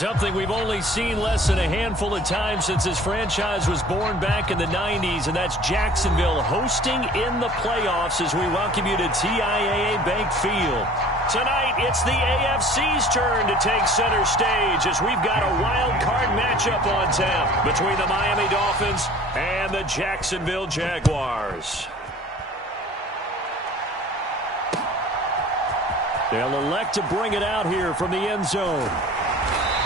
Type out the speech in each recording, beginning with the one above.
Something we've only seen less than a handful of times since this franchise was born back in the 90s, and that's Jacksonville hosting in the playoffs as we welcome you to TIAA Bank Field. Tonight, it's the AFC's turn to take center stage as we've got a wild card matchup on tap between the Miami Dolphins and the Jacksonville Jaguars. They'll elect to bring it out here from the end zone.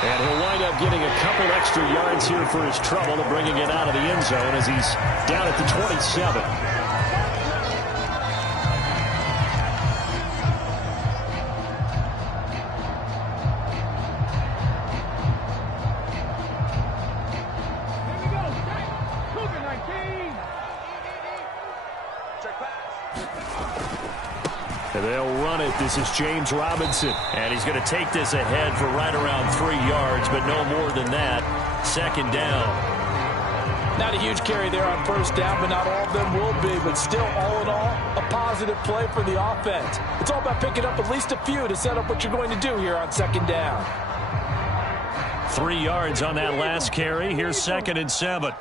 And he'll wind up getting a couple extra yards here for his trouble of bringing it out of the end zone as he's down at the 27. They'll run it. This is James Robinson. And he's going to take this ahead for right around 3 yards, but no more than that. Second down. Not a huge carry there on first down, but not all of them will be. But still, all in all, a positive play for the offense. It's all about picking up at least a few to set up what you're going to do here on second down. 3 yards on that last carry. Here's 2nd and 7.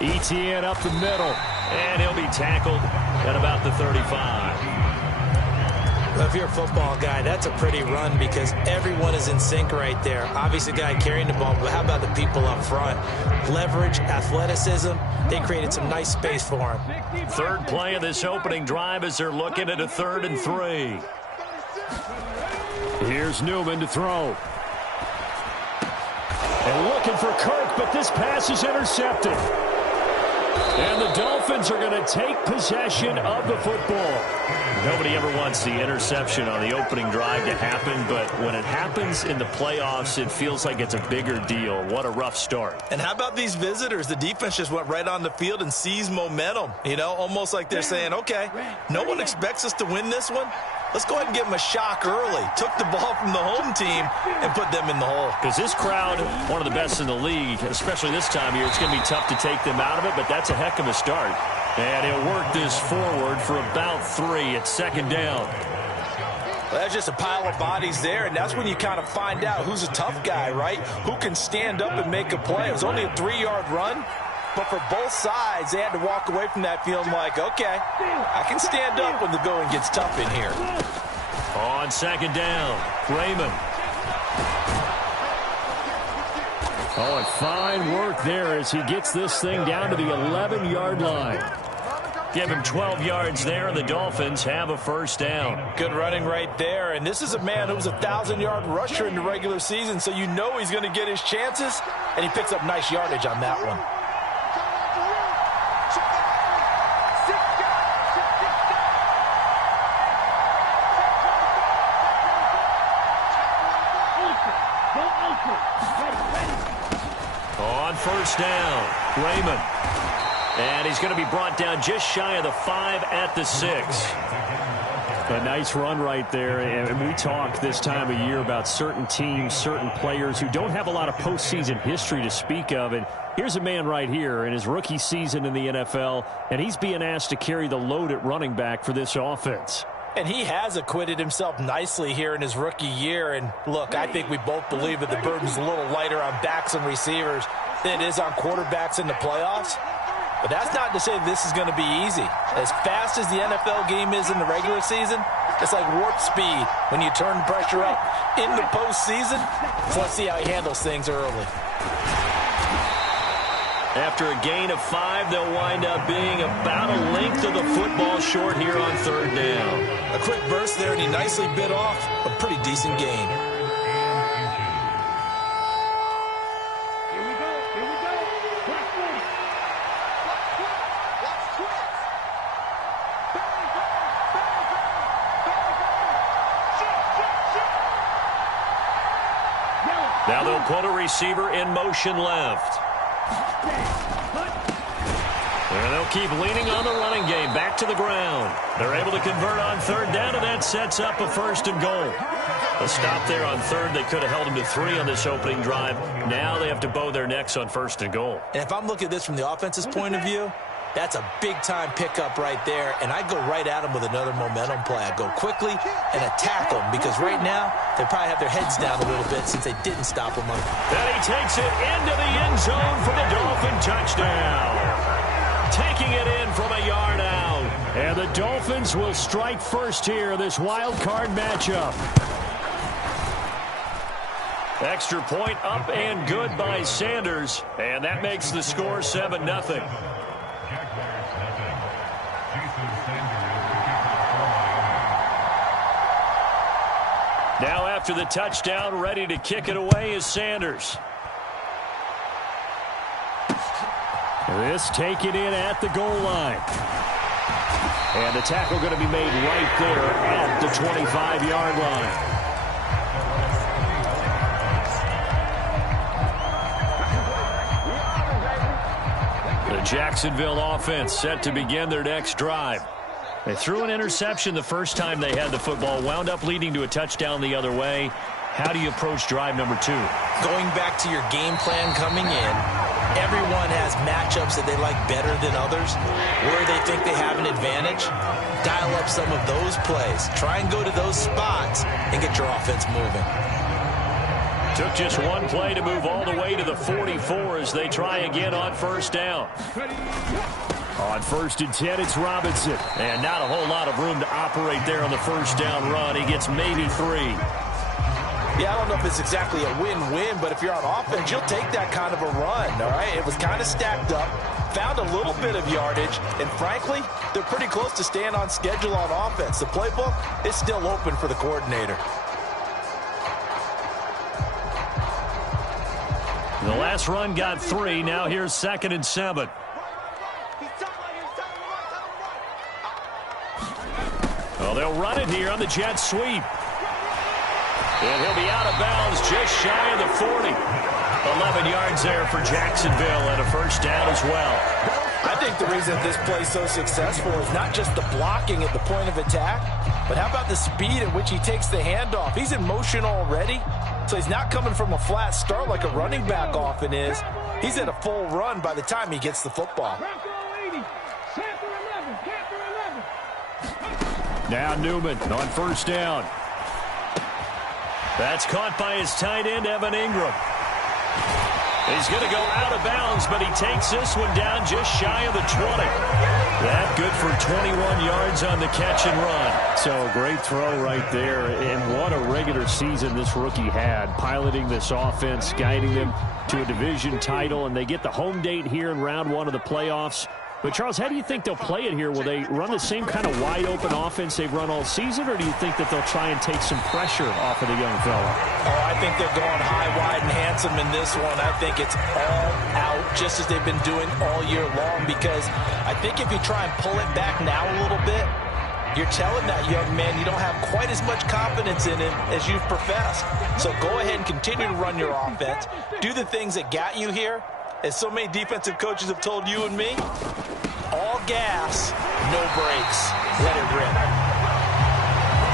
Etienne up the middle. And he'll be tackled at about the 35. Well, if you're a football guy, that's a pretty run because everyone is in sync right there. Obviously, the guy carrying the ball, but how about the people up front? Leverage, athleticism, they created some nice space for him. Third play of this opening drive as they're looking at a 3rd and 3. Here's Newman to throw. And looking for Kirk, but this pass is intercepted. And the Dolphins are going to take possession of the football. Nobody ever wants the interception on the opening drive to happen, but when it happens in the playoffs, it feels like it's a bigger deal. What a rough start. And how about these visitors? The defense just went right on the field and seized momentum. You know, almost like they're saying, okay, no one expects us to win this one. Let's go ahead and give them a shock early. Took the ball from the home team and put them in the hole. Because this crowd, one of the best in the league, especially this time of year, it's going to be tough to take them out of it, but that's a heck of a start. And he'll work this forward for about 3 at 2nd down. Well, that's just a pile of bodies there, and that's when you kind of find out who's a tough guy, right? Who can stand up and make a play. It was only a 3-yard run. But for both sides, they had to walk away from that feeling like, okay, I can stand up when the going gets tough in here. On 2nd down, Raymond. Oh, and fine work there as he gets this thing down to the 11-yard line. Give him 12 yards there, and the Dolphins have a 1st down. Good running right there, and this is a man who was a 1,000-yard rusher in the regular season, so you know he's going to get his chances, and he picks up nice yardage on that one. On 1st down, Raymond. And he's going to be brought down just shy of the 5 at the 6. A nice run right there. And we talk this time of year about certain teams, certain players who don't have a lot of postseason history to speak of. And here's a man right here in his rookie season in the NFL, and he's being asked to carry the load at running back for this offense. And he has acquitted himself nicely here in his rookie year. And look, I think we both believe that the burden's a little lighter on backs and receivers than it is on quarterbacks in the playoffs. But that's not to say this is going to be easy. As fast as the NFL game is in the regular season, it's like warp speed when you turn the pressure up in the postseason. So let's see how he handles things early. After a gain of 5, they'll wind up being about a length of the football short here on 3rd down. A quick burst there, and he nicely bit off a pretty decent gain. Now they'll put a receiver in motion left. And they'll keep leaning on the running game back to the ground. They're able to convert on 3rd down, and that sets up a 1st and goal. A stop there on 3rd. They could have held him to 3 on this opening drive. Now they have to bow their necks on 1st and goal. And if I'm looking at this from the offense's point of view, That's a big-time pickup right there, and I go right at him with another momentum play. I go quickly and attack them because right now they probably have their heads down a little bit since they didn't stop him. Then he takes it into the end zone for the Dolphin touchdown. Taking it in from a yard out. And the Dolphins will strike first here, this wild card matchup. Extra point up and good by Sanders, and that makes the score 7-0. Now after the touchdown, ready to kick it away is Sanders. This taken in at the goal line. And the tackle going to be made right there at the 25-yard line. The Jacksonville offense set to begin their next drive. They threw an interception the first time they had the football, wound up leading to a touchdown the other way. How do you approach drive number 2? Going back to your game plan coming in, everyone has matchups that they like better than others, where they think they have an advantage. Dial up some of those plays. Try and go to those spots and get your offense moving. Took just one play to move all the way to the 44 as they try again on first down. On 1st and 10, it's Robinson. And not a whole lot of room to operate there on the first down run. He gets maybe 3. Yeah, I don't know if it's exactly a win-win, but if you're on offense, you'll take that kind of a run, all right? It was kind of stacked up, found a little bit of yardage, and frankly, they're pretty close to staying on schedule on offense. The playbook is still open for the coordinator. The last run got 3. Now here's 2nd and 7. Well, they'll run it here on the jet sweep. And he'll be out of bounds just shy of the 40. 11 yards there for Jacksonville and a first down as well. I think the reason this play is so successful is not just the blocking at the point of attack, but how about the speed at which he takes the handoff? He's in motion already, so he's not coming from a flat start like a running back often is. He's at a full run by the time he gets the football. Now Newman on first down. That's caught by his tight end, Evan Ingram. He's going to go out of bounds, but he takes this one down just shy of the 20. That good for 21 yards on the catch and run. So great throw right there. And what a regular season this rookie had, piloting this offense, guiding them to a division title, and they get the home date here in round 1 of the playoffs. But, Charles, how do you think they'll play it here? Will they run the same kind of wide-open offense they've run all season, or do you think that they'll try and take some pressure off of the young fella? Oh, I think they're going high, wide, and handsome in this one. I think it's all out, just as they've been doing all year long, because I think if you try and pull it back now a little bit, you're telling that young man you don't have quite as much confidence in him as you've professed. So go ahead and continue to run your offense. Do the things that got you here. As so many defensive coaches have told you and me, all gas, no brakes. Let it rip.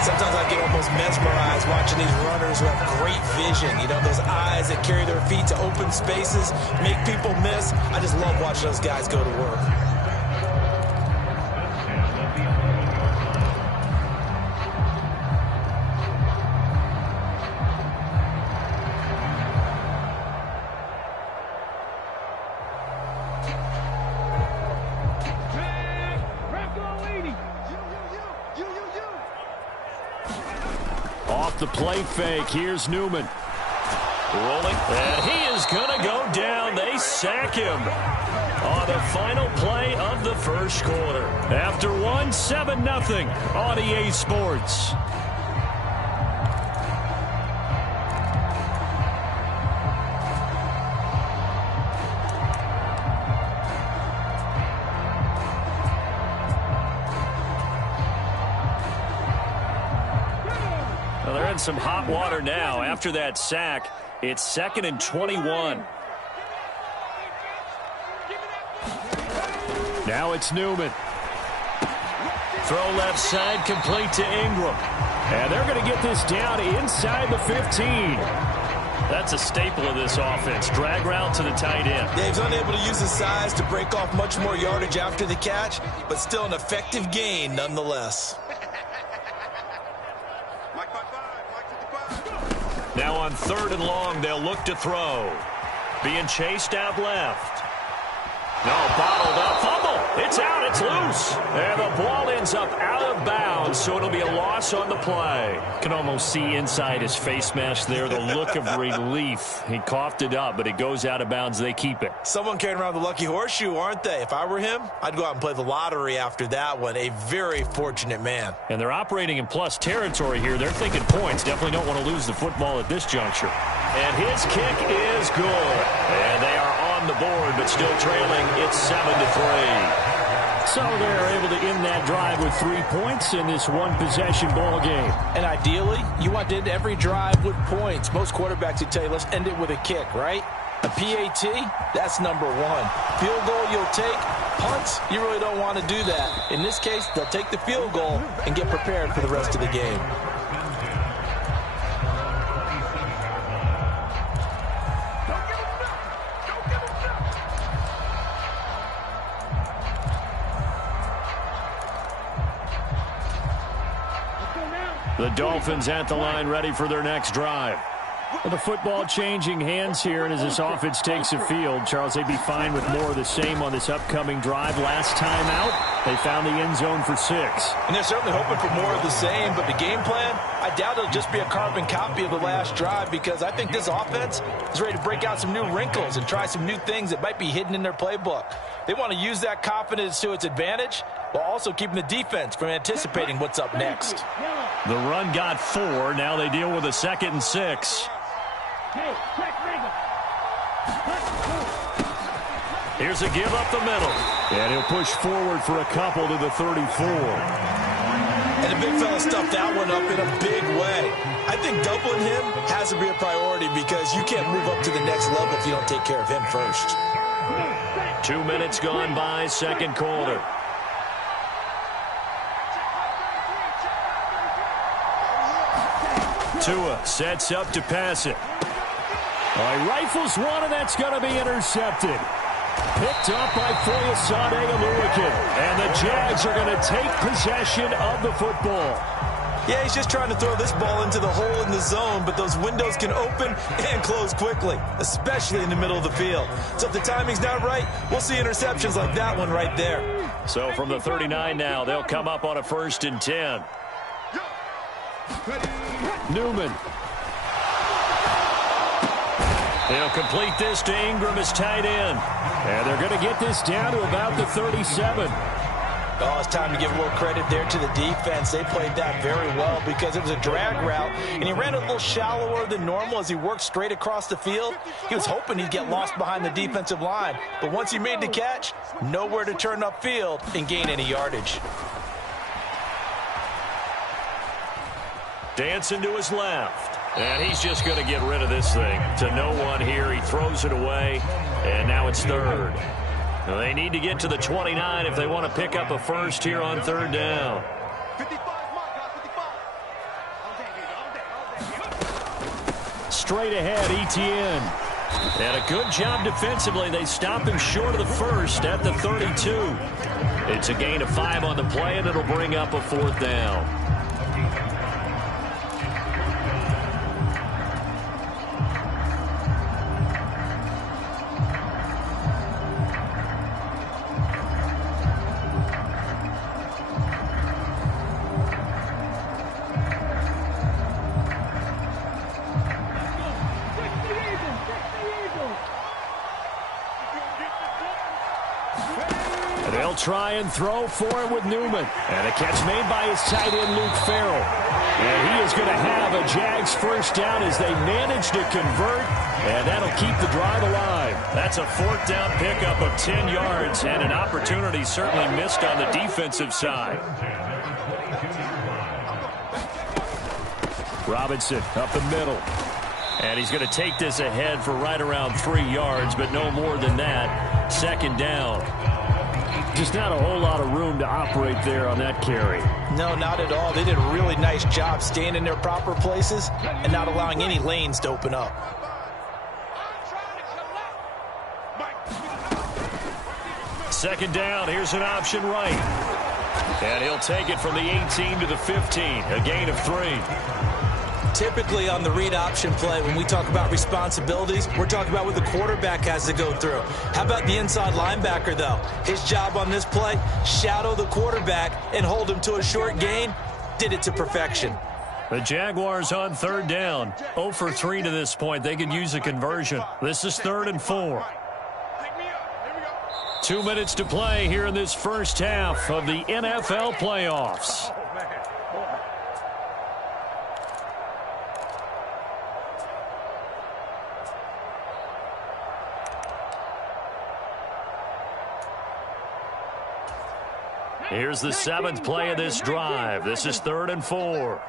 Sometimes I get almost mesmerized watching these runners who have great vision. You know, those eyes that carry their feet to open spaces, make people miss. I just love watching those guys go to work. The play fake. Here's Newman. Rolling. And he is going to go down. They sack him on the final play of the first quarter. After 7-0 on EA Sports. Some hot water now. After that sack, it's 2nd and 21. Now it's Newman. Throw left side, complete to Ingram. And they're going to get this down inside the 15. That's a staple of this offense. Drag route to the tight end. Yeah, he's unable to use his size to break off much more yardage after the catch, but still an effective gain nonetheless. Now on 3rd and long, they'll look to throw. Being chased out left. No, bottled up. Fumble. It's out. It's loose. And the ball ends up out of bounds, so it'll be a loss on the play. Can almost see inside his face mask there the look of relief. He coughed it up, but it goes out of bounds. They keep it. Someone carrying around the lucky horseshoe, aren't they? If I were him, I'd go out and play the lottery after that one. A very fortunate man. And they're operating in plus territory here. They're thinking points. Definitely don't want to lose the football at this juncture. And his kick is good. And they are on the board, but still trailing. It's 7-3. So they're able to end that drive with 3 points in this one-possession ball game. And ideally, you want to end every drive with points. Most quarterbacks would tell you, let's end it with a kick, right? A PAT, that's number 1. Field goal you'll take. Punts, you really don't want to do that. In this case, they'll take the field goal and get prepared for the rest of the game. The Dolphins at the line, ready for their next drive. Well, the football changing hands here, and as this offense takes the field, Charles, they'd be fine with more of the same on this upcoming drive. Last time out, they found the end zone for 6. And they're certainly hoping for more of the same, but the game plan, I doubt it'll just be a carbon copy of the last drive, because I think this offense is ready to break out some new wrinkles and try some new things that might be hidden in their playbook. They want to use that confidence to its advantage while also keeping the defense from anticipating what's up next. The run got 4. Now they deal with a 2nd and 6. Here's a give up the middle. And he'll push forward for a couple to the 34. And the big fella stuffed that one up in a big way. I think doubling him has to be a priority because you can't move up to the next level if you don't take care of him first. 2 minutes gone by, second quarter. Tua sets up to pass it. He rifles one, and that's going to be intercepted. Picked up by Foyesade Oluwakin. And the Jags are going to take possession of the football. Yeah, he's just trying to throw this ball into the hole in the zone, but those windows can open and close quickly, especially in the middle of the field. So if the timing's not right, we'll see interceptions like that one right there. So from the 39 now, they'll come up on a 1st and 10. Newman. He'll complete this to Ingram as tight end. And they're going to get this down to about the 37. Oh, it's time to give a little credit there to the defense. They played that very well because it was a drag route, and he ran a little shallower than normal as he worked straight across the field. He was hoping he'd get lost behind the defensive line, but once he made the catch, nowhere to turn upfield and gain any yardage. Dancing to his left. And he's just going to get rid of this thing. To no one here. He throws it away, and now it's 3rd. Now they need to get to the 29 if they want to pick up a first here on 3rd down. Straight ahead, Etienne. And a good job defensively. They stop him short of the first at the 32. It's a gain of 5 on the play, and it'll bring up a 4th down. They'll try and throw for him with Newman. And a catch made by his tight end, Luke Farrell. And he is going to have a Jags first down as they manage to convert. And that'll keep the drive alive. That's a 4th down pickup of 10 yards. And an opportunity certainly missed on the defensive side. Robinson up the middle. And he's going to take this ahead for right around 3 yards, but no more than that. 2nd down. Just not a whole lot of room to operate there on that carry. No, not at all. They did a really nice job staying in their proper places and not allowing any lanes to open up. second down. Here's an option right. And he'll take it from the 18 to the 15. A gain of 3. Typically on the read option play, when we talk about responsibilities, we're talking about what the quarterback has to go through. How about the inside linebacker, though? His job on this play, shadow the quarterback and hold him to a short gain. Did it to perfection. The Jaguars on third down. 0 for 3 to this point. They could use a conversion. This is 3rd and 4. 2 minutes to play here in this first half of the NFL playoffs. Here's the 7th play of this drive. This is 3rd and 4.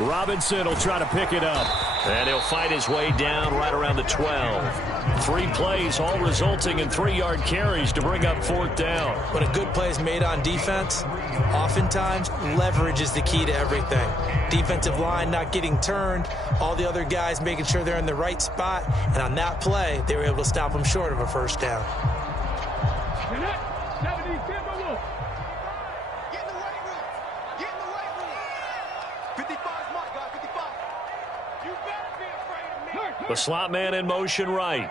Robinson will try to pick it up. And he'll fight his way down right around the 12. 3 plays, all resulting in 3-yard carries to bring up 4th down. When a good play is made on defense, oftentimes leverage is the key to everything. Defensive line not getting turned, all the other guys making sure they're in the right spot. And on that play, they were able to stop them short of a first down. The slot man in motion right.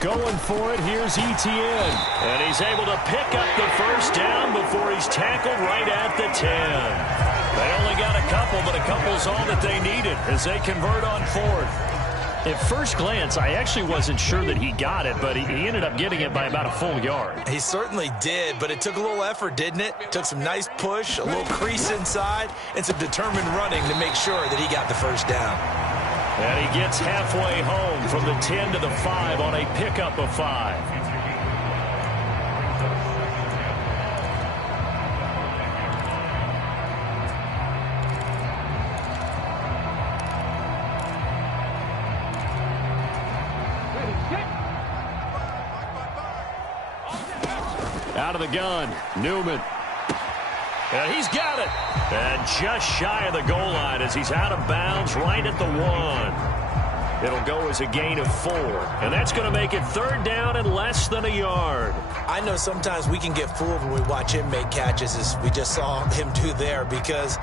Going for it, here's Etienne. And he's able to pick up the first down before he's tackled right at the 10. They only got a couple, but a couple's all that they needed as they convert on 4th. At first glance, I actually wasn't sure that he got it, but he ended up getting it by about a full yard. He certainly did, but it took a little effort, didn't it? Took some nice push, a little crease inside, and some determined running to make sure that he got the first down. And he gets halfway home from the 10 to the 5 on a pickup of 5. Out of the gun, Newman. And he's got it. And just shy of the goal line as he's out of bounds right at the 1. It'll go as a gain of 4. And that's going to make it 3rd down and less than a yard. I know sometimes we can get fooled when we watch him make catches, as we just saw him do there, because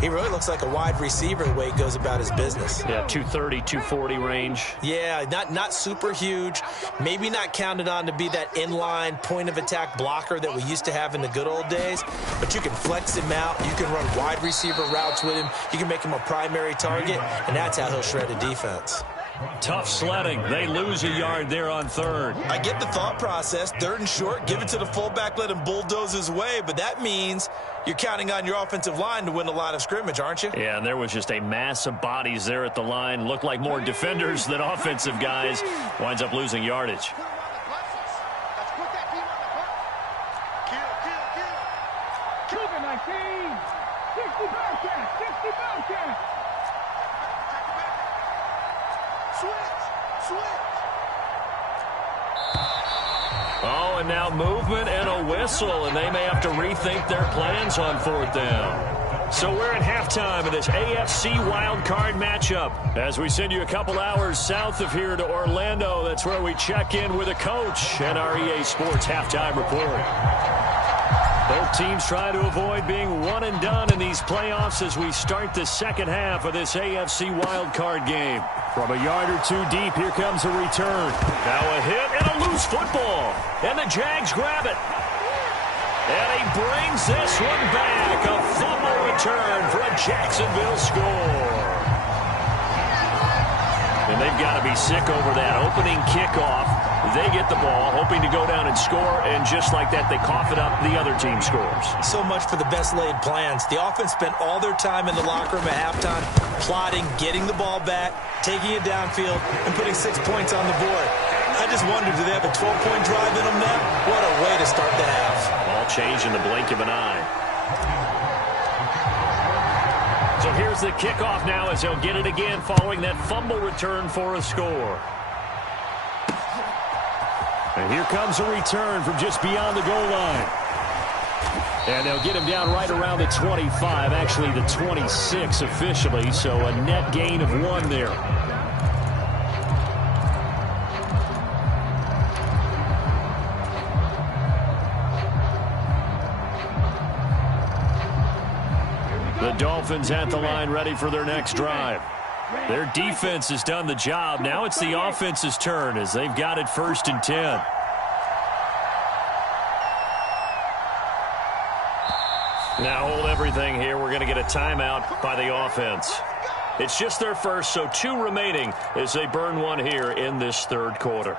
he really looks like a wide receiver the way he goes about his business. Yeah, 230, 240 range. Yeah, not super huge. Maybe not counted on to be that inline point-of-attack blocker that we used to have in the good old days. But you can flex him out. You can run wide receiver routes with him. You can make him a primary target, and that's how he'll shred a defense. Tough sledding. They lose a yard there on 3rd. I get the thought process. 3rd and short, give it to the fullback, let him bulldoze his way. But that means you're counting on your offensive line to win the line of scrimmage, aren't you? Yeah, and there was just a mass of bodies there at the line. Looked like more defenders than offensive guys. Winds up losing yardage. Oh, and now movement and a whistle, and they may have to rethink their plans on 4th down. So we're at halftime of this AFC wildcard matchup. As we send you a couple hours south of here to Orlando, that's where we check in with a coach and our EA Sports halftime report. Both teams try to avoid being one and done in these playoffs as we start the second half of this AFC wildcard game. From a yard or 2 deep, here comes a return. Now a hit and a loose football. And the Jags grab it. And he brings this one back. A fumble return for a Jacksonville score. And they've got to be sick over that opening kickoff. They get the ball, hoping to go down and score, and just like that, they cough it up. The other team scores. So much for the best laid plans. The offense spent all their time in the locker room at halftime plotting, getting the ball back, taking it downfield, and putting 6 points on the board. I just wonder, do they have a 12-point drive in them now? What a way to start the half. All changed in the blink of an eye. So here's the kickoff now as they'll get it again following that fumble return for a score. And here comes a return from just beyond the goal line. And they'll get him down right around the 25, actually the 26 officially, so a net gain of 1 there. The Dolphins at the line ready for their next drive. Their defense has done the job. Now it's the offense's turn as they've got it 1st and 10. Now hold everything here. We're going to get a timeout by the offense. It's just their first, so 2 remaining as they burn 1 here in this 3rd quarter.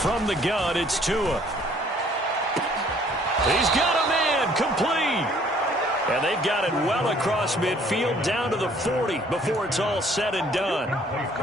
From the gun, it's Tua. He's got a man, complete. And they've got it well across midfield down to the 40 before it's all said and done.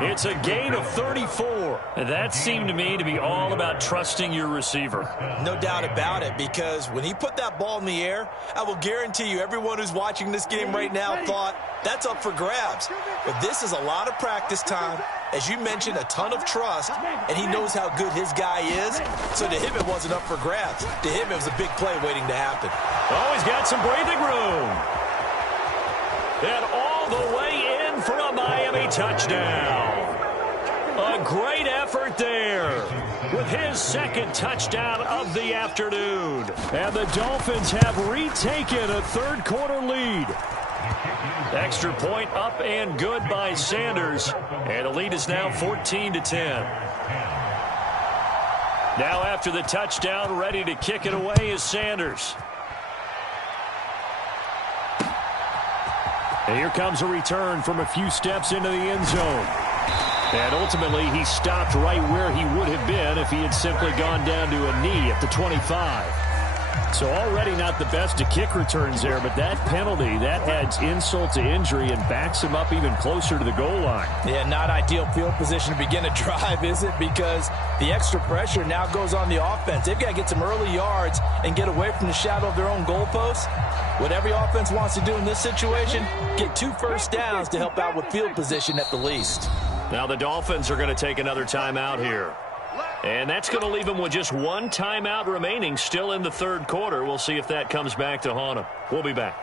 It's a gain of 34. And that seemed to me to be all about trusting your receiver. No doubt about it, because when he put that ball in the air, I will guarantee you everyone who's watching this game right now thought that's up for grabs. But this is a lot of practice time. As you mentioned, a ton of trust, and he knows how good his guy is. So to him, it wasn't up for grabs. To him, it was a big play waiting to happen. Oh, he's got some breathing room. And all the way in for a Miami touchdown. A great effort there with his 2nd touchdown of the afternoon. And the Dolphins have retaken a 3rd quarter lead. Extra point up and good by Sanders. And the lead is now 14-10. Now after the touchdown, ready to kick it away is Sanders. And here comes a return from a few steps into the end zone. And ultimately, he stopped right where he would have been if he had simply gone down to a knee at the 25. So already not the best of kick returns there, but that penalty, that adds insult to injury and backs him up even closer to the goal line. Yeah, not ideal field position to begin a drive, is it? Because the extra pressure now goes on the offense. They've got to get some early yards and get away from the shadow of their own goalposts. What every offense wants to do in this situation, get 2 first downs to help out with field position at the least. Now the Dolphins are going to take another timeout here. And that's going to leave them with just 1 timeout remaining still in the 3rd quarter. We'll see if that comes back to haunt them. We'll be back.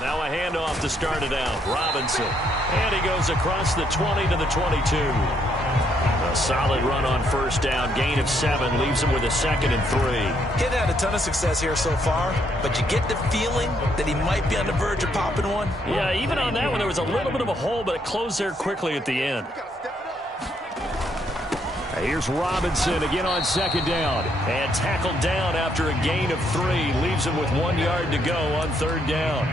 Now a handoff to start it out. Robinson. And he goes across the 20 to the 22. A solid run on 1st down. Gain of 7 leaves him with a 2nd and 3. He's had a ton of success here so far, but you get the feeling that he might be on the verge of popping one. Yeah, even on that one, there was a little bit of a hole, but it closed there quickly at the end. Here's Robinson again on 2nd down. And tackled down after a gain of 3. Leaves him with 1 yard to go on 3rd down.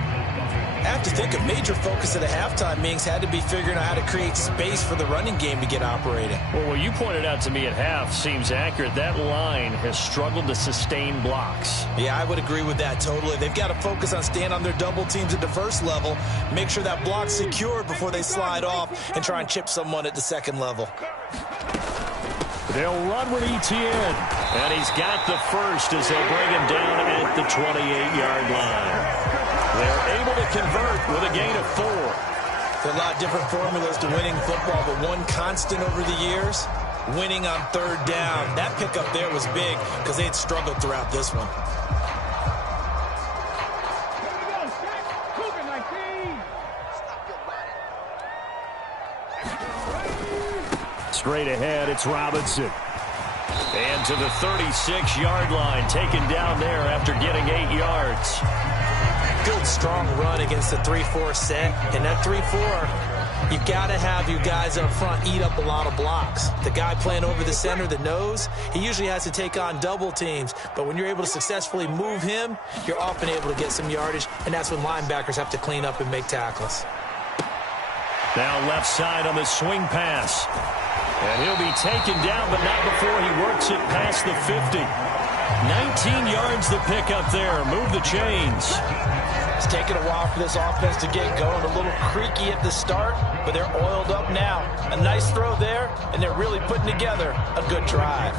I have to think a major focus at the halftime meetings had to be figuring out how to create space for the running game to get operating. Well, what you pointed out to me at half seems accurate. That line has struggled to sustain blocks. Yeah, I would agree with that totally. They've got to focus on staying on their double teams at the first level, make sure that block's secured before they slide off and try and chip someone at the 2nd level. They'll run with Etienne. And he's got the first as they'll bring him down at the 28-yard line. They're able to convert with a gain of 4. There are a lot of different formulas to winning football, but one constant over the years, winning on 3rd down. That pickup there was big because they had struggled throughout this one. Straight ahead, it's Robinson. And to the 36-yard line, taken down there after getting 8 yards. Good, strong run against the 3-4 set. And that 3-4, you got to have your guys up front eat up a lot of blocks. The guy playing over the center, the nose, he usually has to take on double teams. But when you're able to successfully move him, you're often able to get some yardage, and that's when linebackers have to clean up and make tackles. Now left side on the swing pass. And he'll be taken down, but not before he works it past the 50. 19 yards to pick up there. Move the chains. It's taken a while for this offense to get going. A little creaky at the start, but they're oiled up now. A nice throw there, and they're really putting together a good drive.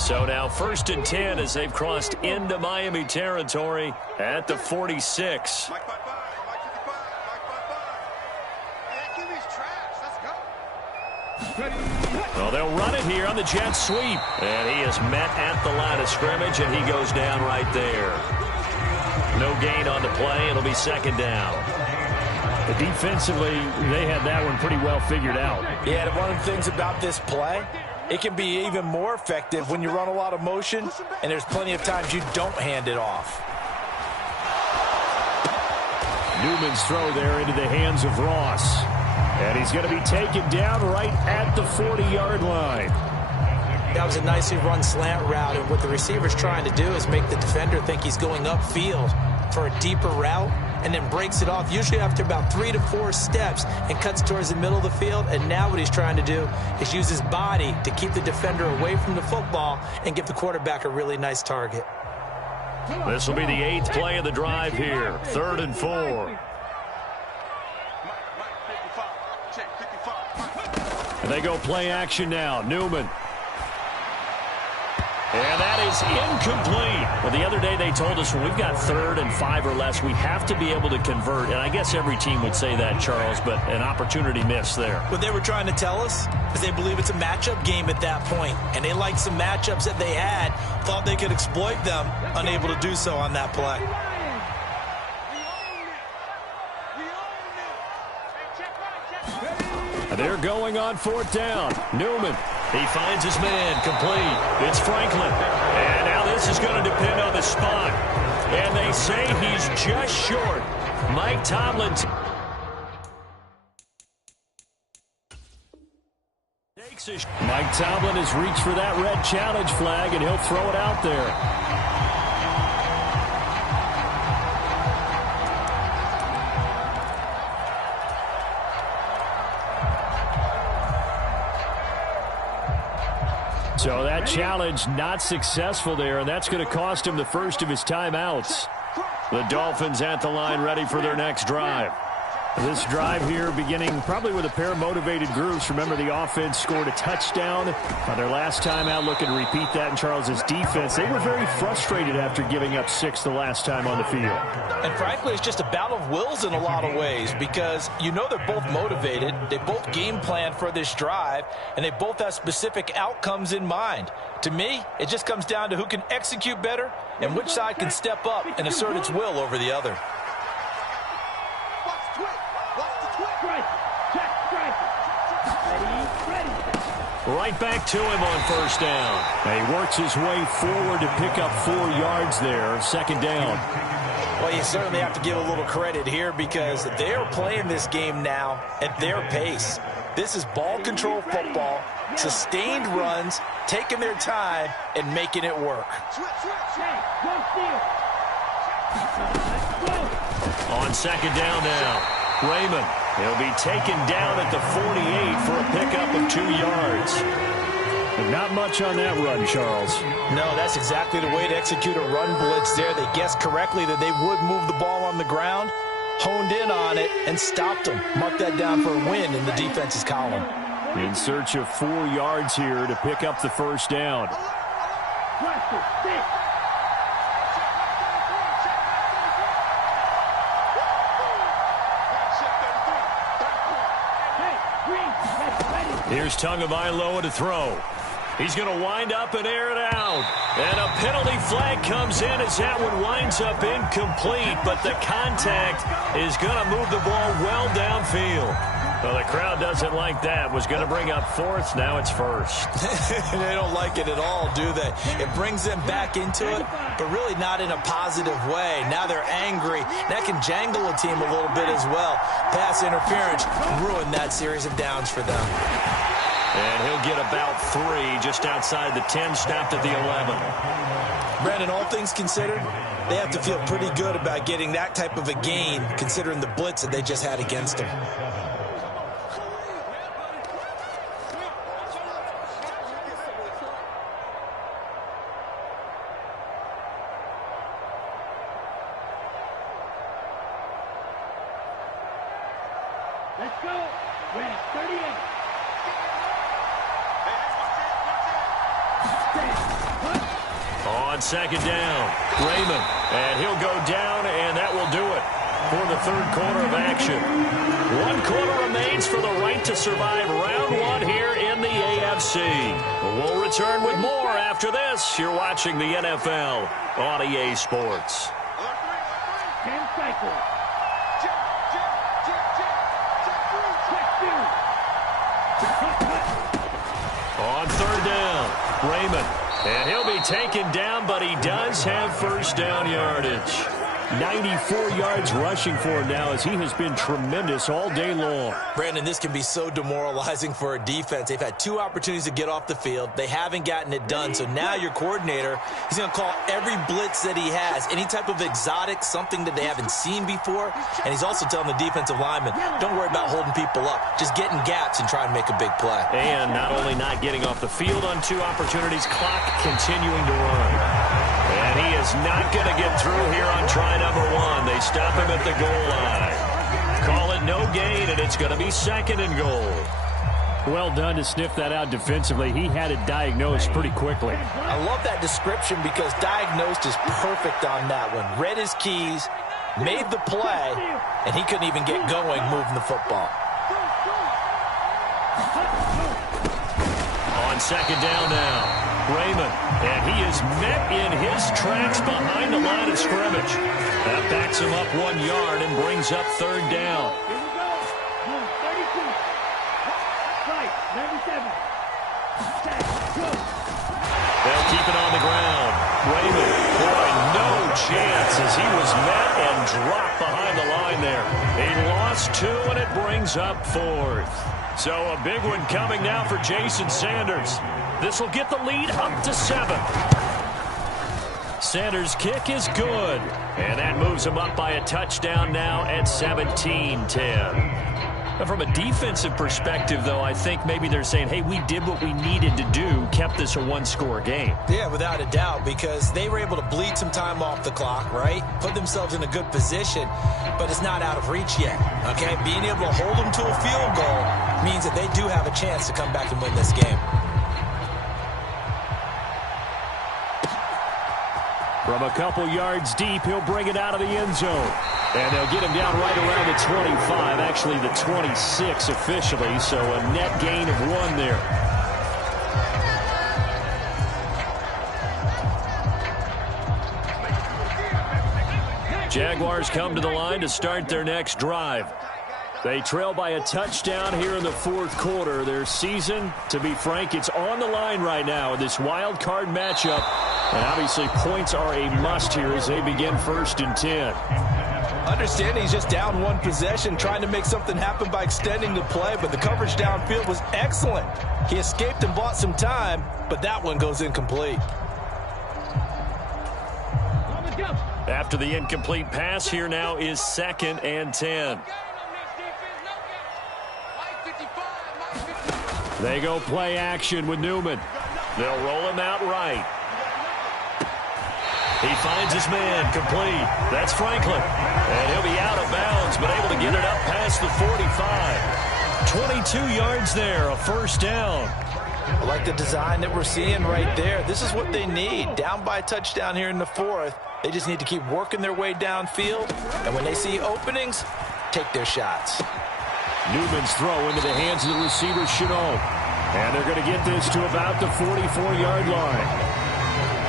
So now 1st and 10 as they've crossed into Miami territory at the 46. Well, they'll run it here on the jet sweep. And he is met at the line of scrimmage, and he goes down right there. No gain on the play. It'll be 2nd down. Defensively, they had that one pretty well figured out. Yeah, and one of the things about this play, it can be even more effective when you run a lot of motion, and there's plenty of times you don't hand it off. Newman's throw there into the hands of Ross. And he's going to be taken down right at the 40-yard line. That was a nicely run slant route, and what the receiver's trying to do is make the defender think he's going upfield for a deeper route, and then breaks it off, usually after about 3 to 4 steps, and cuts towards the middle of the field. And now what he's trying to do is use his body to keep the defender away from the football and give the quarterback a really nice target. This will be the 8th play of the drive here. 3rd and 4. And they go play action now. Newman. And that is incomplete. Well, the other day they told us when we've got 3rd and 5 or less, we have to be able to convert. And I guess every team would say that, Charles, but an opportunity missed there. What they were trying to tell us is they believe it's a matchup game at that point. And they liked some matchups that they had, thought they could exploit them, unable to do so on that play. They're going on 4th down. Newman. He finds his man, complete. It's Franklin. And now this is going to depend on the spot. And they say he's just short. Mike Tomlin. Mike Tomlin has reached for that red challenge flag, and he'll throw it out there. So that challenge not successful there, and that's going to cost him the first of his timeouts. The Dolphins at the line ready for their next drive. This drive here beginning probably with a pair of motivated groups. Remember, the offense scored a touchdown on their last time out. Looking to repeat that in Charles's defense. They were very frustrated after giving up 6 the last time on the field. And frankly, it's just a battle of wills in a lot of ways, because you know they're both motivated. They both game plan for this drive, and they both have specific outcomes in mind. To me, it just comes down to who can execute better and which side can step up and assert its will over the other. Right back to him on 1st down. He works his way forward to pick up 4 yards there. 2nd down. Well, you certainly have to give a little credit here, because they're playing this game now at their pace. This is ball control football, sustained runs, taking their time, and making it work. On 2nd down now, Raymond. He'll be taken down at the 48 for a pickup of 2 yards. And not much on that run, Charles. No, that's exactly the way to execute a run blitz there. They guessed correctly that they would move the ball on the ground, honed in on it, and stopped them. Mark that down for a win in the defense's column. In search of 4 yards here to pick up the 1st down. Here's Tagovailoa to throw. He's going to wind up and air it out. And a penalty flag comes in as that one winds up incomplete, but the contact is going to move the ball well downfield. Well, the crowd doesn't like that. Was going to bring up 4th. Now it's 1st. They don't like it at all, do they? It brings them back into it, but really not in a positive way. Now they're angry. That can jangle a team a little bit as well. Pass interference ruined that series of downs for them. And he'll get about 3 just outside the 10, snapped at the 11. Brandon, all things considered, they have to feel pretty good about getting that type of a gain, considering the blitz that they just had against them. Let's go. Red, 38. On second down, Raymond. And he'll go down, and that will do it for the third quarter of action. 1 quarter remains for the right to survive round 1 here in the AFC. We'll return with more after this. You're watching the NFL on EA Sports. 10 cycles. On third down, Raymond. And he'll be taken down, but he does have first down yardage. 94 yards rushing for him now as he has been tremendous all day long. Brandon, this can be so demoralizing for a defense. They've had 2 opportunities to get off the field. They haven't gotten it done. So now your coordinator, he's going to call every blitz that he has, any type of exotic, something that they haven't seen before. And he's also telling the defensive lineman, don't worry about holding people up. Just get in gaps and try and make a big play. And not only not getting off the field on 2 opportunities, clock continuing to run. And he is not going to get through here on try number 1. They stop him at the goal line. Call it no gain, and it's going to be 2nd and goal. Well done to sniff that out defensively. He had it diagnosed pretty quickly. I love that description because diagnosed is perfect on that one. Read his keys, made the play, and he couldn't even get going moving the football. On second down now, Raymond, and he is met in his tracks behind the line of scrimmage. That backs him up 1 yard and brings up third down. Here we go. 32. Right, 97. They'll keep it on the ground. Raymond, boy, no chance as he was met and dropped behind the line there. He lost 2, and it brings up 4th. So a big one coming now for Jason Sanders. This will get the lead up to 7. Sanders' kick is good. And that moves him up by a touchdown now at 17-10. From a defensive perspective, though, I think maybe they're saying, hey, we did what we needed to do, kept this a 1-score game. Yeah, without a doubt, because they were able to bleed some time off the clock, right? Put themselves in a good position, but it's not out of reach yet, okay? Being able to hold them to a field goal means that they do have a chance to come back and win this game. From a couple yards deep, he'll bring it out of the end zone. And they'll get him down right around the 25, actually the 26 officially, so a net gain of 1 there. Jaguars come to the line to start their next drive. They trail by a touchdown here in the 4th quarter. Their season, to be frank, it's on the line right now in this wild card matchup. And obviously points are a must here as they begin 1st and 10. Understanding he's just down 1 possession, trying to make something happen by extending the play, but the coverage downfield was excellent. He escaped and bought some time, but that one goes incomplete. After the incomplete pass, here now is 2nd and 10. They go play action with Newman. They'll roll him out right. He finds his man complete. That's Franklin. And he'll be out of bounds, but able to get it up past the 45. 22 yards there, a first down. I like the design that we're seeing right there. This is what they need. Down by a touchdown here in the 4th. They just need to keep working their way downfield. And when they see openings, take their shots. Newman's throw into the hands of the receiver, Chenault. And they're going to get this to about the 44-yard line.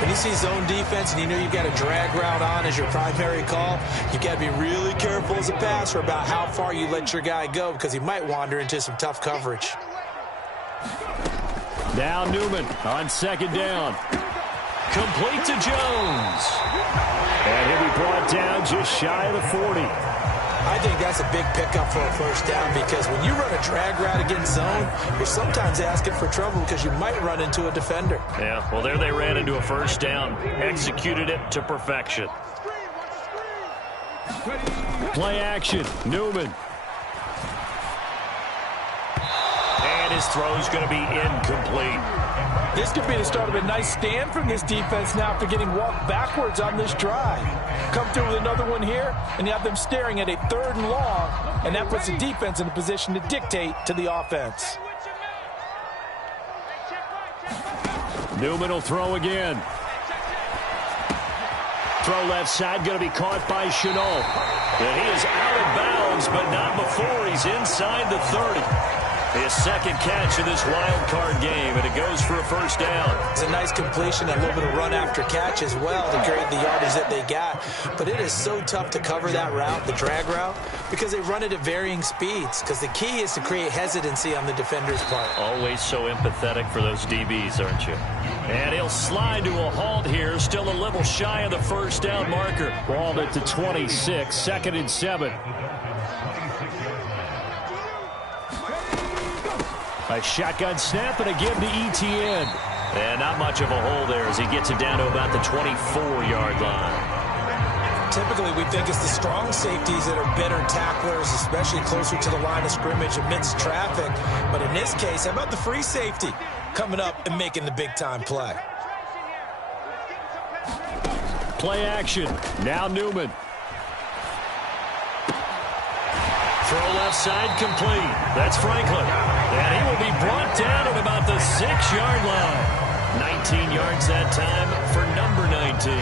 When you see zone defense and you know you've got a drag route on as your primary call, you've got to be really careful as a passer about how far you let your guy go because he might wander into some tough coverage. Now Newman on 2nd down. Complete to Jones. And he'll be brought down just shy of the 40. I think that's a big pickup for a first down because when you run a drag route against zone, you're sometimes asking for trouble because you might run into a defender. Yeah, well, there they ran into a first down, executed it to perfection. Play action, Newman. And his throw's going to be incomplete. This could be the start of a nice stand from this defense now after getting walked backwards on this drive. Come through with another one here, and you have them staring at a 3rd and long, and that puts the defense in a position to dictate to the offense. Newman will throw again. Throw left side, going to be caught by Chenault. And he is out of bounds, but not before he's inside the 30. His second catch in this wild card game, and it goes for a first down. It's a nice completion, a little bit of run after catch as well to create the yardage that they got. But it is so tough to cover that route, the drag route, because they run it at varying speeds. Because the key is to create hesitancy on the defender's part. Always so empathetic for those DBs, aren't you? And he'll slide to a halt here, still a little shy of the first down marker. Ball at the 26, 2nd and 7. A shotgun snap and again to Etienne. And not much of a hole there as he gets it down to about the 24-yard line. Typically, we think it's the strong safeties that are better tacklers, especially closer to the line of scrimmage amidst traffic. But in this case, how about the free safety coming up and making the big-time play? Play action. Now Newman. Throw left side complete. That's Franklin. And he will be brought down at about the 6-yard line. 19 yards that time for number 19.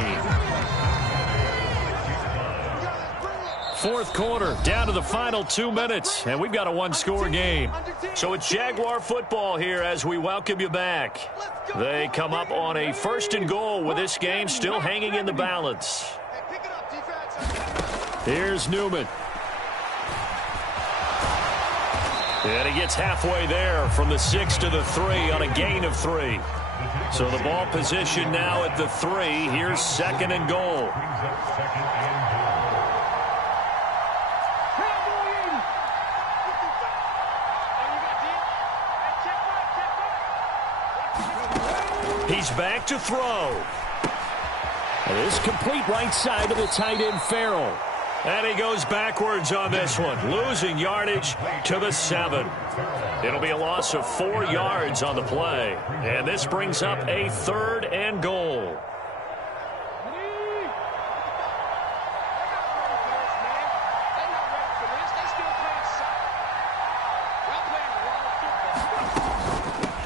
4th quarter, down to the final 2 minutes, and we've got a 1-score game. So it's Jaguar football here as we welcome you back. They come up on a 1st and goal with this game still hanging in the balance. Here's Newman. And he gets halfway there from the 6 to the 3 on a gain of 3. So the ball position now at the 3. Here's 2nd and goal. He's back to throw. And this complete right side of the tight end Farrell. And he goes backwards on this one, losing yardage to the 7. It'll be a loss of 4 yards on the play. And this brings up a 3rd and goal.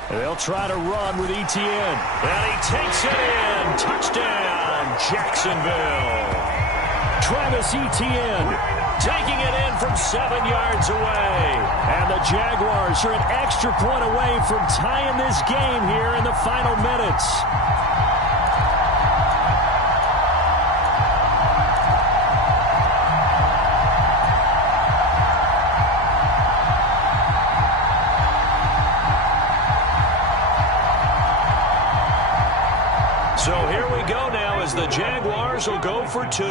They'll try to run with Etienne. And he takes it in. Touchdown, Jacksonville. Travis Etienne taking it in from 7 yards away. And the Jaguars are an extra point away from tying this game here in the final minutes. So here we go now as the Jaguars will go for 2.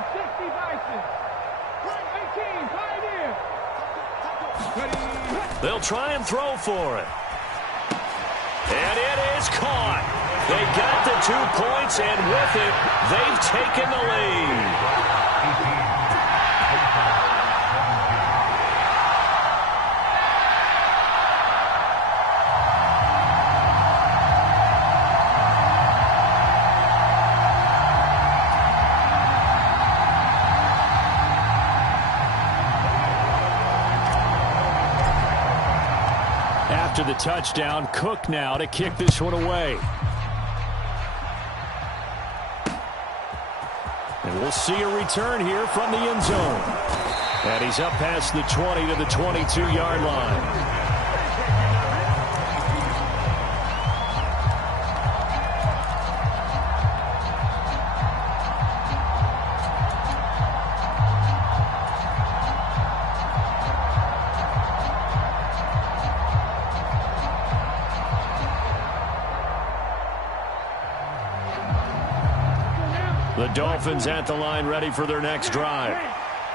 60 Bison. 18, Pioneer. They'll try and throw for it. And it is caught. They got the 2 points, and with it, they've taken the lead. After the touchdown, Cook now to kick this one away. And we'll see a return here from the end zone. And he's up past the 20 to the 22-yard line. The Dolphins at the line ready for their next drive.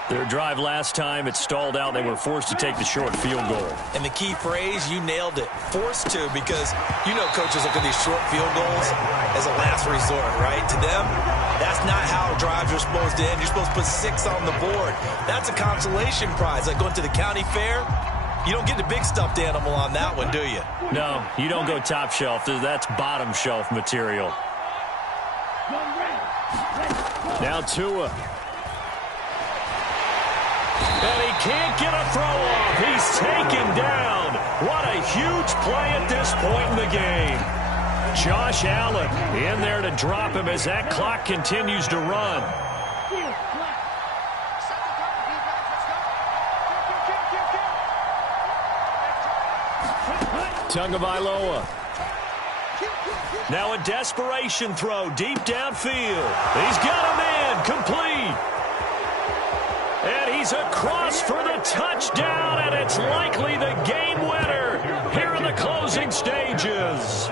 Their drive last time, it stalled out. They were forced to take the short field goal. And the key phrase, you nailed it, forced to, because you know coaches look at these short field goals as a last resort, right? To them, that's not how drives are supposed to end. You're supposed to put 6 on the board. That's a consolation prize, like going to the county fair. You don't get the big stuffed animal on that one, do you? No, you don't go top shelf. That's bottom shelf material. Now Tua. And he can't get a throw off. He's taken down. What a huge play at this point in the game. Josh Allen in there to drop him as that clock continues to run. Tagovailoa. Now a desperation throw deep downfield. He's got a man complete. And he's across for the touchdown, and it's likely the game winner here in the closing stages.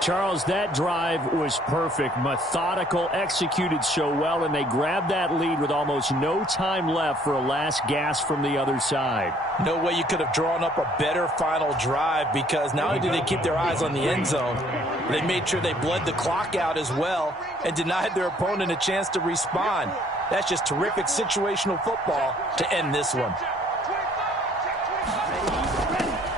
Charles, that drive was perfect, methodical, executed so well, and they grabbed that lead with almost no time left for a last gasp from the other side. No way you could have drawn up a better final drive, because not only did they keep their eyes on the end zone, they made sure they bled the clock out as well and denied their opponent a chance to respond. That's just terrific situational football to end this one.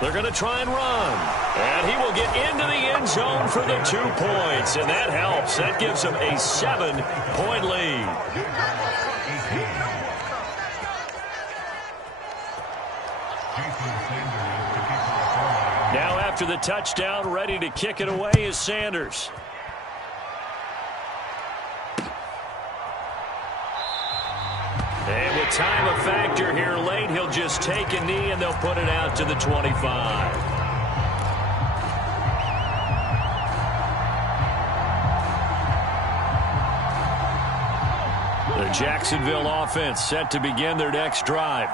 They're going to try and run. And he will get into the end zone for the 2 points. And that helps. That gives him a 7-point lead. Now after the touchdown, ready to kick it away is Sanders. And with time a factor here late, he'll just take a knee and they'll put it out to the 25. The Jacksonville offense set to begin their next drive.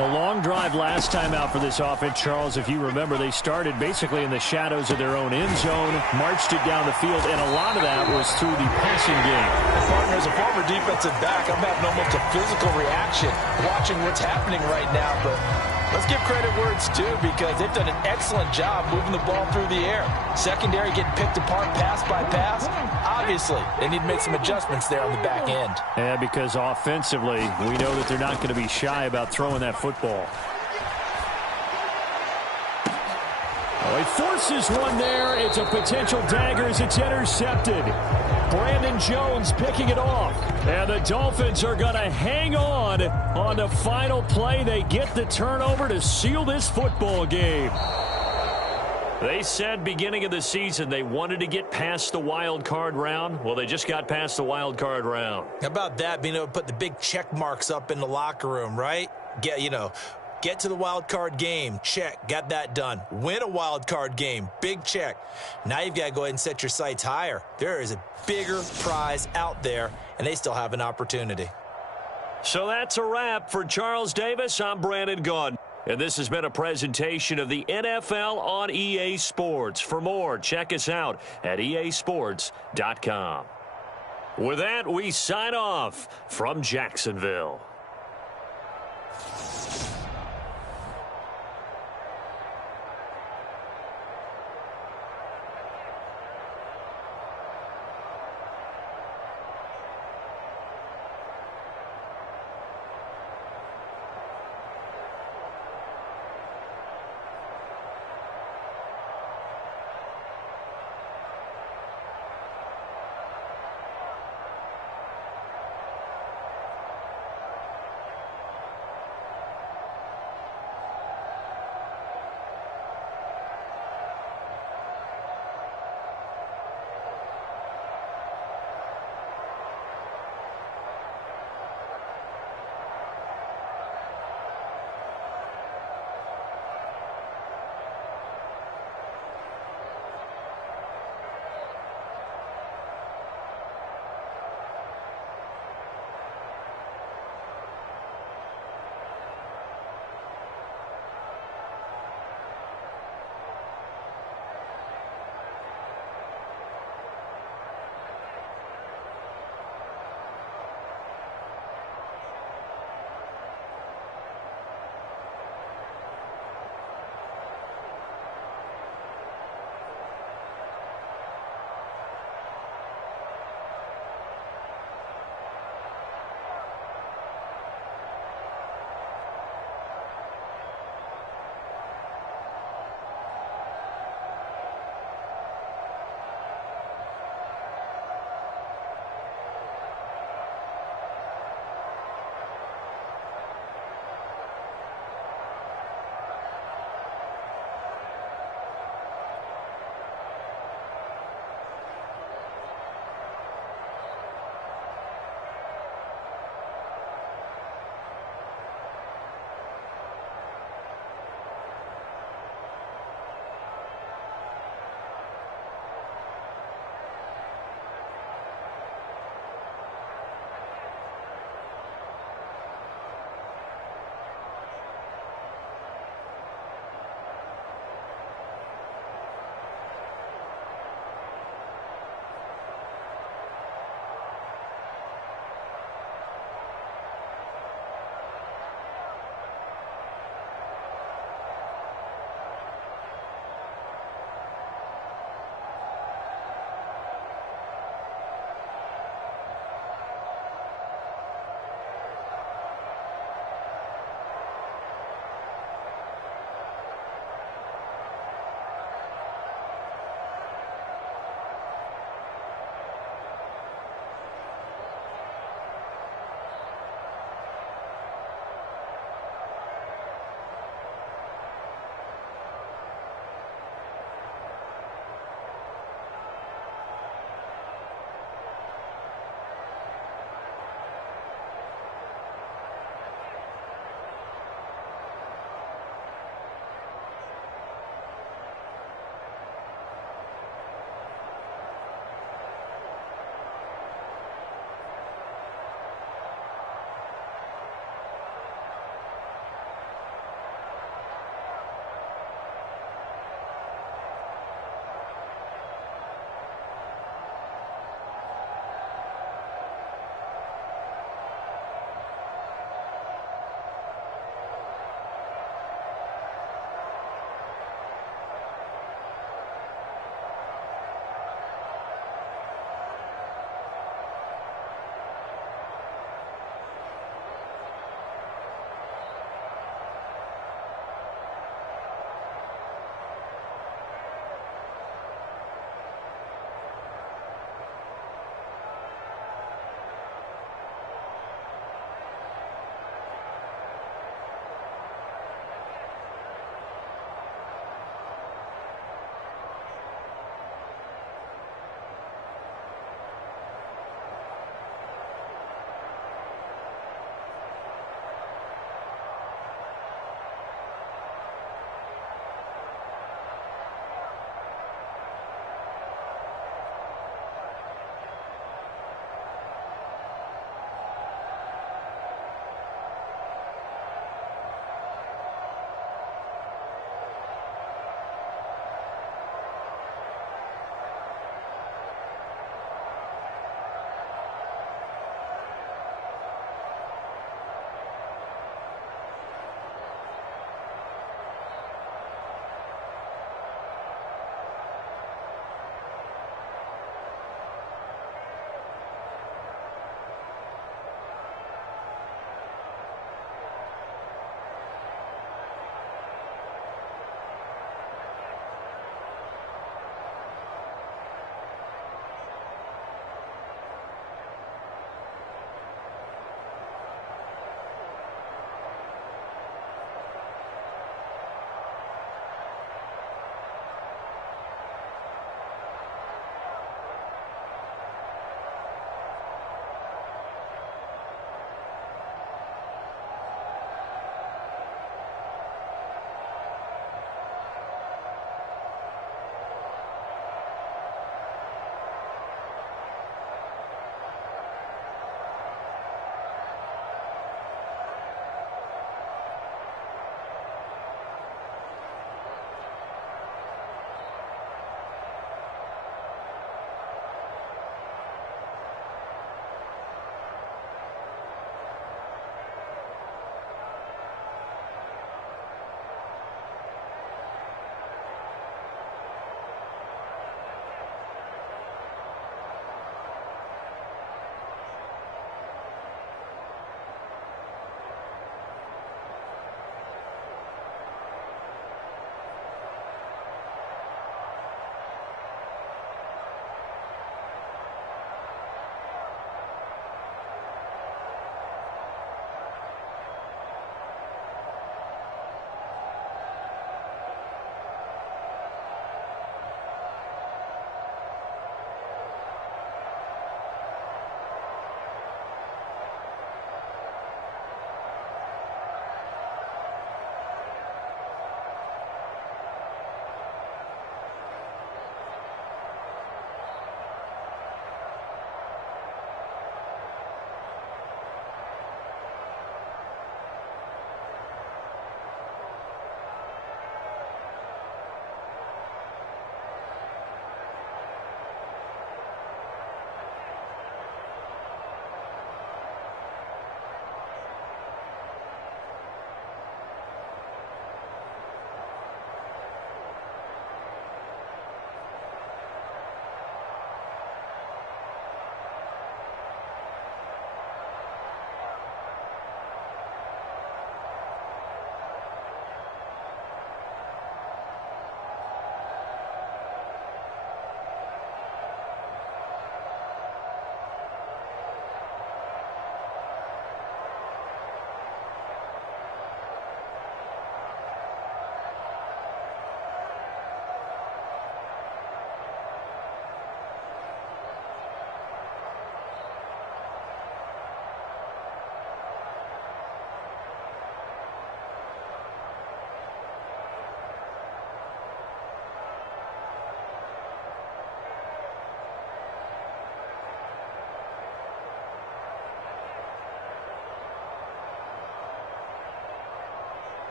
A long drive last time out for this offense, Charles. If you remember, they started basically in the shadows of their own end zone, marched it down the field, and a lot of that was through the passing game. Partner, as a former defensive back, I'm having almost a physical reaction watching what's happening right now. But let's give credit where it's due, because they've done an excellent job moving the ball through the air. Secondary getting picked apart pass by pass. Obviously, they need to make some adjustments there on the back end. Yeah, because offensively, we know that they're not going to be shy about throwing that football. Oh, he forces one there. It's a potential dagger as it's intercepted. Brandon Jones picking it off. And the Dolphins are going to hang on the final play. They get the turnover to seal this football game. They said beginning of the season they wanted to get past the wild card round. Well, they just got past the wild card round. How about that, being able to put the big check marks up in the locker room, right? Get to the wild card game, check, got that done. Win a wild card game, big check. Now you've got to go ahead and set your sights higher. There is a bigger prize out there, and they still have an opportunity. So that's a wrap for Charles Davis. I'm Brandon Gaudin. And this has been a presentation of the NFL on EA Sports. For more, check us out at easports.com. With that, we sign off from Jacksonville.